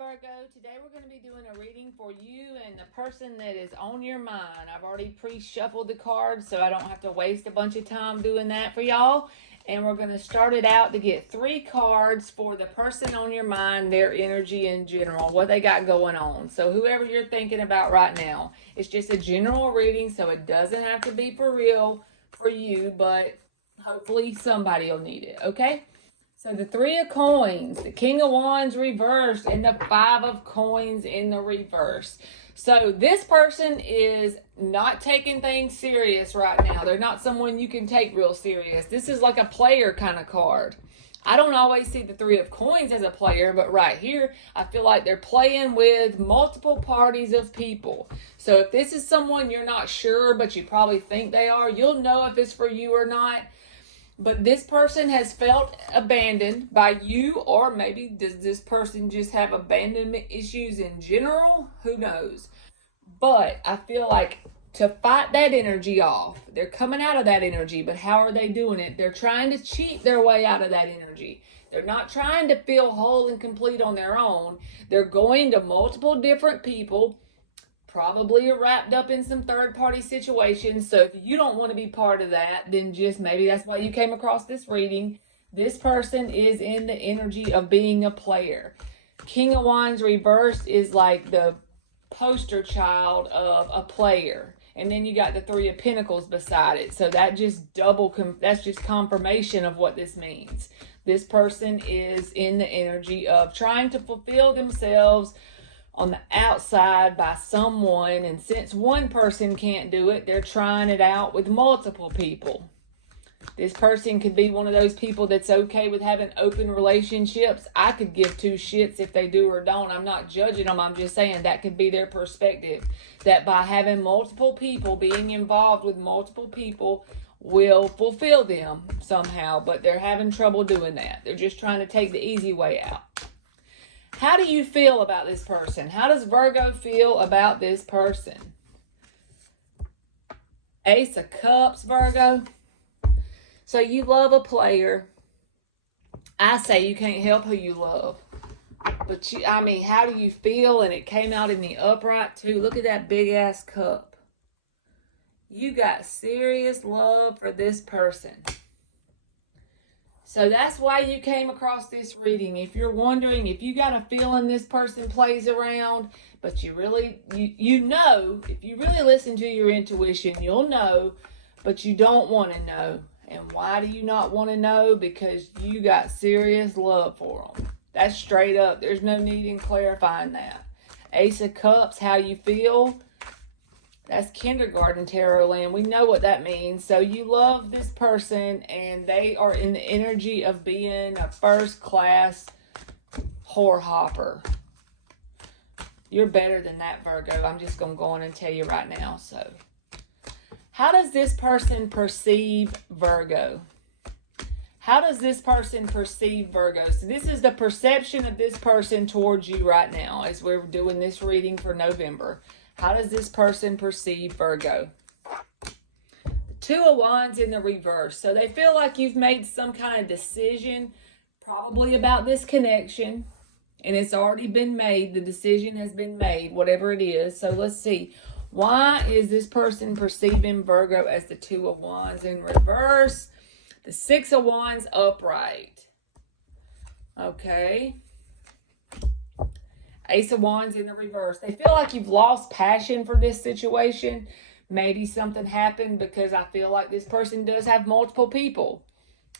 Virgo. Today we're going to be doing a reading for you and the person that is on your mind. I've already pre-shuffled the cards so I don't have to waste a bunch of time doing that for y'all. And we're going to start it out to get 3 cards for the person on your mind, their energy in general, what they got going on. So whoever you're thinking about right now, it's just a general reading, so it doesn't have to be for real for you, but hopefully somebody will need it, okay? So the 3 of coins, the King of Wands reversed, and the 5 of coins in the reverse. So this person is not taking things serious right now. They're not someone you can take real serious. This is like a player kind of card. I don't always see the 3 of coins as a player, but right here, I feel like they're playing with multiple parties of people. So if this is someone you're not sure, but you probably think they are, you'll know if it's for you or not. But this person has felt abandoned by you, or maybe does this person just have abandonment issues in general? Who knows? But I feel like to fight that energy off, they're coming out of that energy, but how are they doing it? They're trying to cheat their way out of that energy. They're not trying to feel whole and complete on their own. They're going to multiple different people, probably are wrapped up in some third-party situations. So if you don't want to be part of that, then just maybe that's why you came across this reading. This person is in the energy of being a player. King of Wands reversed is like the poster child of a player. And then you got the 3 of Pentacles beside it. So that just that's just confirmation of what this means. This person is in the energy of trying to fulfill themselves on the outside by someone, and since one person can't do it, they're trying it out with multiple people. This person could be one of those people that's okay with having open relationships. I could give 2 shits if they do or don't. I'm not judging them. I'm just saying that could be their perspective, that by having multiple people, being involved with multiple people will fulfill them somehow, but they're having trouble doing that. They're just trying to take the easy way out. How do you feel about this person? How does Virgo feel about this person? Ace of Cups, Virgo. So you love a player. I say you can't help who you love. But how do you feel? And it came out in the upright too. Look at that big ass cup. You got serious love for this person. So that's why you came across this reading. If you're wondering, if you got a feeling this person plays around, but you know, if you really listen to your intuition, you'll know, but you don't want to know. And why do you not want to know? Because you got serious love for them. That's straight up. There's no need in clarifying that. Ace of Cups, how you feel? That's kindergarten tarot land. We know what that means. So you love this person, and they are in the energy of being a first-class whore hopper. You're better than that, Virgo. I'm just going to go on and tell you right now. So how does this person perceive Virgo? How does this person perceive Virgo? So this is the perception of this person towards you right now as we're doing this reading for November. How does this person perceive Virgo? The 2 of Wands in the reverse. So they feel like you've made some kind of decision, probably about this connection, and it's already been made. The decision has been made, whatever it is. So let's see. Why is this person perceiving Virgo as the 2 of Wands in reverse? The 6 of Wands upright. Okay. Ace of Wands in the reverse. They feel like you've lost passion for this situation. Maybe something happened, because I feel like this person does have multiple people.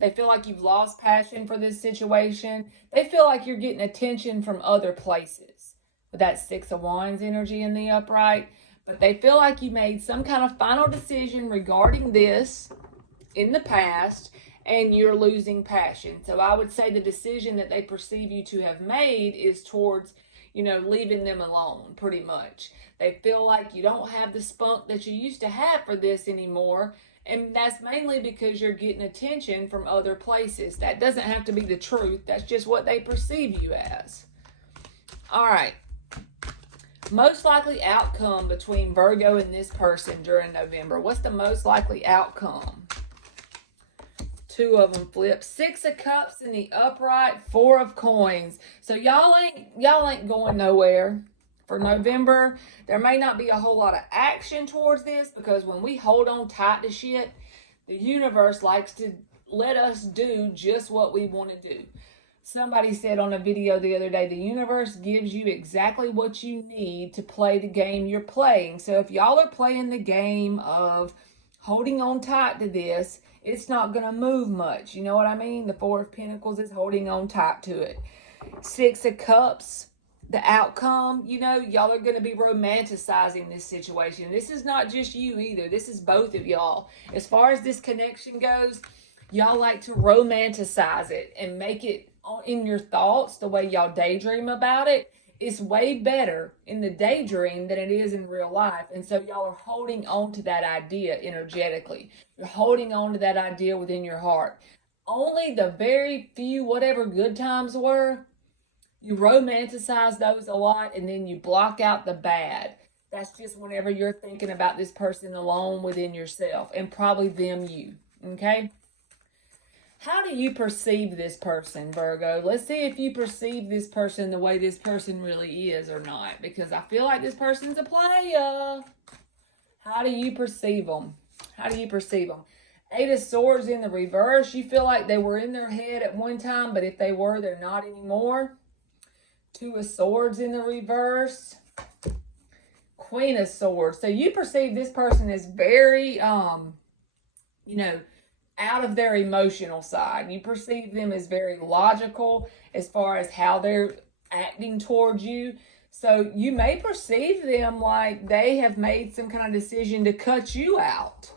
They feel like you've lost passion for this situation. They feel like you're getting attention from other places with that 6 of Wands energy in the upright. But they feel like you made some kind of final decision regarding this in the past, and you're losing passion. So I would say the decision that they perceive you to have made is towards, leaving them alone, pretty much. They feel like you don't have the spunk that you used to have for this anymore, and that's mainly because you're getting attention from other places. That doesn't have to be the truth. That's just what they perceive you as. All right. Most likely outcome between Virgo and this person during November. What's the most likely outcome? Two of them flip. Six of Cups in the upright, Four of Coins. So y'all ain't going nowhere for November. There may not be a whole lot of action towards this, because when we hold on tight to shit, the universe likes to let us do just what we want to do. Somebody said on a video the other day, the universe gives you exactly what you need to play the game you're playing. So if y'all are playing the game of holding on tight to this, it's not going to move much. You know what I mean? The Four of Pentacles is holding on tight to it. Six of Cups, the outcome, you know, y'all are going to be romanticizing this situation. This is not just you either. This is both of y'all. As far as this connection goes, y'all like to romanticize it and make it in your thoughts the way y'all daydream about it. It's way better in the daydream than it is in real life. And so y'all are holding on to that idea energetically. You're holding on to that idea within your heart. Only the very few, whatever good times were, you romanticize those a lot, and then you block out the bad. That's just whenever you're thinking about this person alone within yourself, and probably them you, okay? How do you perceive this person, Virgo? Let's see if you perceive this person the way this person really is or not, because I feel like this person's a player. How do you perceive them? How do you perceive them? Eight of Swords in the reverse. You feel like they were in their head at one time, but if they were, they're not anymore. Two of Swords in the reverse. Queen of Swords. So you perceive this person as very, you know, out of their emotional side. You perceive them as very logical as far as how they're acting towards you. So you may perceive them like they have made some kind of decision to cut you out,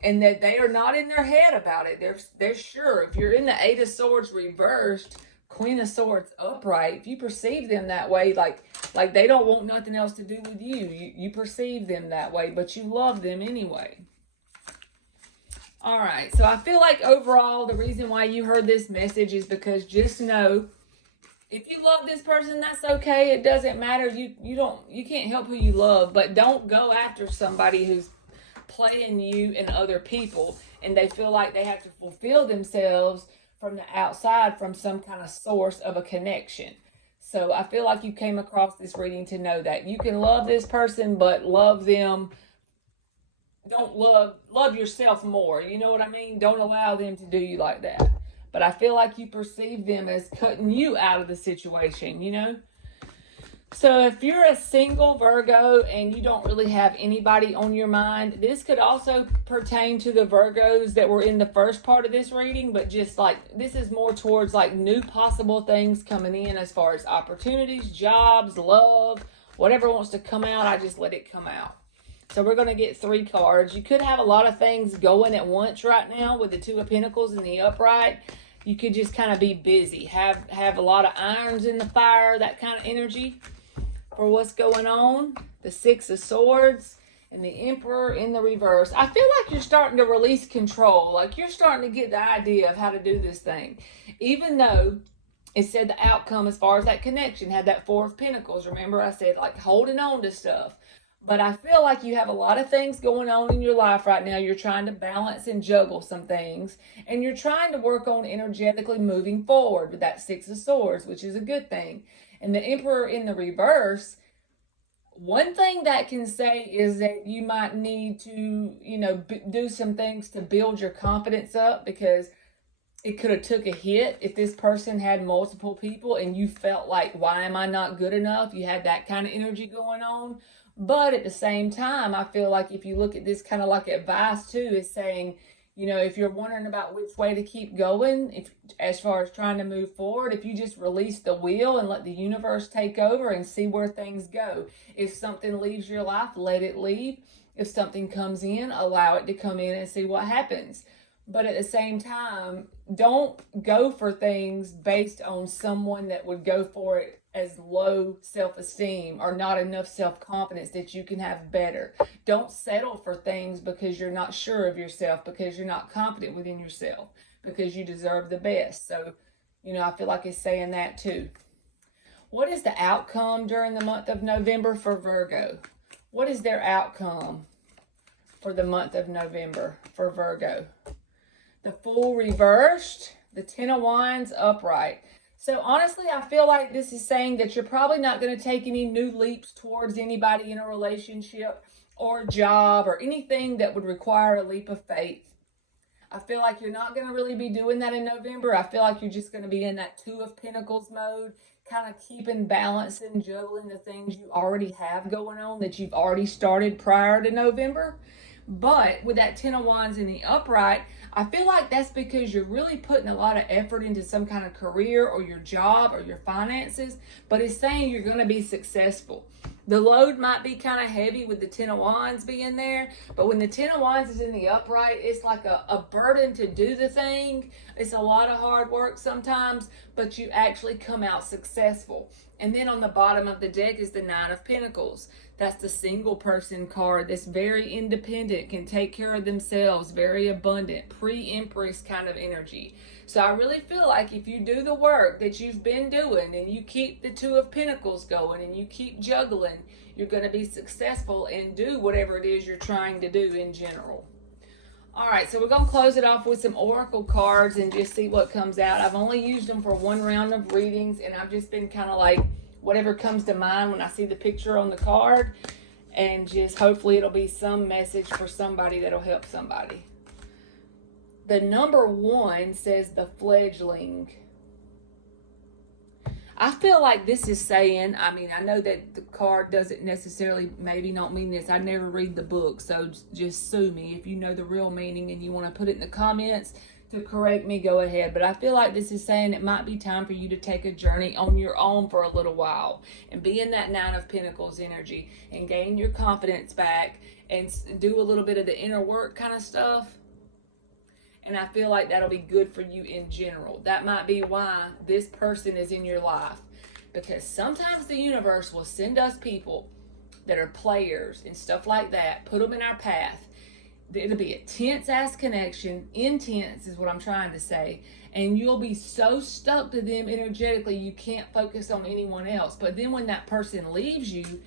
and that they are not in their head about it. They're sure. If you're in the Eight of Swords reversed, Queen of Swords upright, if you perceive them that way, like they don't want nothing else to do with you. You perceive them that way, but you love them anyway. All right, so I feel like overall the reason why you heard this message is because just know, if you love this person, that's okay. It doesn't matter. You can't help who you love, but don't go after somebody who's playing you and other people, and they feel like they have to fulfill themselves from the outside from some kind of source of a connection. So I feel like you came across this reading to know that you can love this person, but love them. Don't love yourself more. You know what I mean? Don't allow them to do you like that. But I feel like you perceive them as cutting you out of the situation, you know? So if you're a single Virgo and you don't really have anybody on your mind, this could also pertain to the Virgos that were in the first part of this reading, but just like, this is more towards like new possible things coming in as far as opportunities, jobs, love, whatever wants to come out, I just let it come out. So we're going to get 3 cards. You could have a lot of things going at once right now with the Two of Pentacles in the upright. You could just kind of be busy, have a lot of irons in the fire, that kind of energy for what's going on. The Six of Swords and the Emperor in the reverse. I feel like you're starting to release control. Like you're starting to get the idea of how to do this thing. Even though it said the outcome as far as that connection had that Four of Pentacles. Remember I said like holding on to stuff. But I feel like you have a lot of things going on in your life right now. You're trying to balance and juggle some things. And you're trying to work on energetically moving forward with that Six of Swords, which is a good thing. And the Emperor in the reverse, one thing that can say is that you might need to, you know, do some things to build your confidence up, because it could have took a hit if this person had multiple people and you felt like, why am I not good enough? You had that kind of energy going on. But at the same time, I feel like if you look at this kind of like advice too, is saying, you know, if you're wondering about which way to keep going, if as far as trying to move forward, if you just release the wheel and let the universe take over and see where things go. If something leaves your life, let it leave. If something comes in, allow it to come in and see what happens. But at the same time, don't go for things based on someone that would go for it as low self-esteem or not enough self-confidence that you can have better. Don't settle for things because you're not sure of yourself, because you're not confident within yourself, because you deserve the best. So, you know, I feel like it's saying that too. What is the outcome during the month of November for Virgo? What is their outcome for the month of November for Virgo? the Fool reversed, the Ten of Wands upright. So honestly, I feel like this is saying that you're probably not going to take any new leaps towards anybody in a relationship or job or anything that would require a leap of faith. I feel like you're not going to really be doing that in November. I feel like you're just going to be in that Two of Pentacles mode, kind of keeping balance and juggling the things you already have going on that you've already started prior to November. But with that Ten of Wands in the upright, I feel like that's because you're really putting a lot of effort into some kind of career or your job or your finances, but it's saying you're going to be successful. The load might be kind of heavy with the Ten of Wands being there, but when the Ten of Wands is in the upright, it's like a burden to do the thing. It's a lot of hard work sometimes, but you actually come out successful. And then on the bottom of the deck is the Nine of Pentacles. That's the single person card that's very independent, can take care of themselves, very abundant, pre-Empress kind of energy. So I really feel like if you do the work that you've been doing and you keep the Two of Pentacles going and you keep juggling, you're going to be successful and do whatever it is you're trying to do in general. All right, so we're going to close it off with some oracle cards and just see what comes out. I've only used them for one round of readings, and I've just been kind of like whatever comes to mind when I see the picture on the card, and just hopefully it'll be some message for somebody that'll help somebody. The number 1 says the fledgling. I feel like this is saying, I mean, I know that the card doesn't necessarily, maybe not mean this. I never read the book, so just sue me. If you know the real meaning and you want to put it in the comments to correct me, go ahead. But I feel like this is saying it might be time for you to take a journey on your own for a little while and be in that Nine of Pentacles energy and gain your confidence back and do a little bit of the inner work kind of stuff. And I feel like that'll be good for you in general. That might be why this person is in your life. Because sometimes the universe will send us people that are players and stuff like that, put them in our path. It'll be a tense-ass connection. Intense is what I'm trying to say. And you'll be so stuck to them energetically, you can't focus on anyone else. But then when that person leaves you,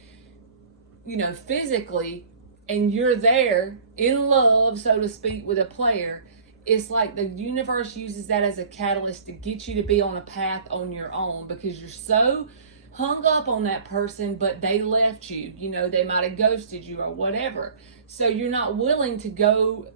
you know, physically, and you're there in love, so to speak, with a player, it's like the universe uses that as a catalyst to get you to be on a path on your own because you're so hung up on that person, but they left you. You know, they might have ghosted you or whatever. So you're not willing to go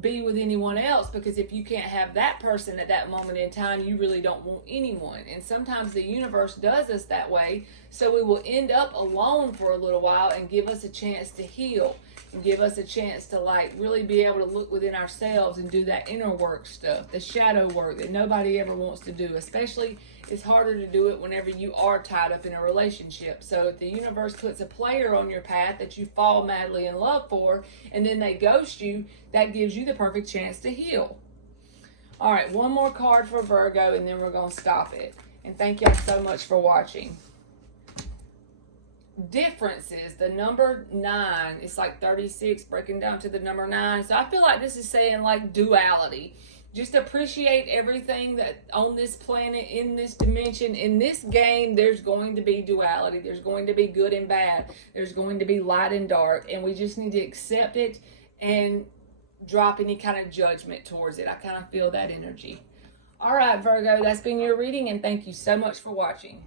be with anyone else because if you can't have that person at that moment in time, you really don't want anyone. And sometimes the universe does us that way. So we will end up alone for a little while and give us a chance to heal. And give us a chance to like really be able to look within ourselves and do that inner work stuff, the shadow work that nobody ever wants to do. Especially it's harder to do it whenever you are tied up in a relationship. So if the universe puts a player on your path that you fall madly in love for and then they ghost you, that gives you the perfect chance to heal. All right, one more card for Virgo and then we're going to stop it. And thank y'all so much for watching. Differences, the number 9, it's like 36 breaking down to the number 9. So I feel like this is saying like duality. Just appreciate everything that on this planet, in this dimension, in this game, there's going to be duality. There's going to be good and bad. There's going to be light and dark. And we just need to accept it and drop any kind of judgment towards it. I kind of feel that energy. All right, Virgo, that's been your reading, and thank you so much for watching.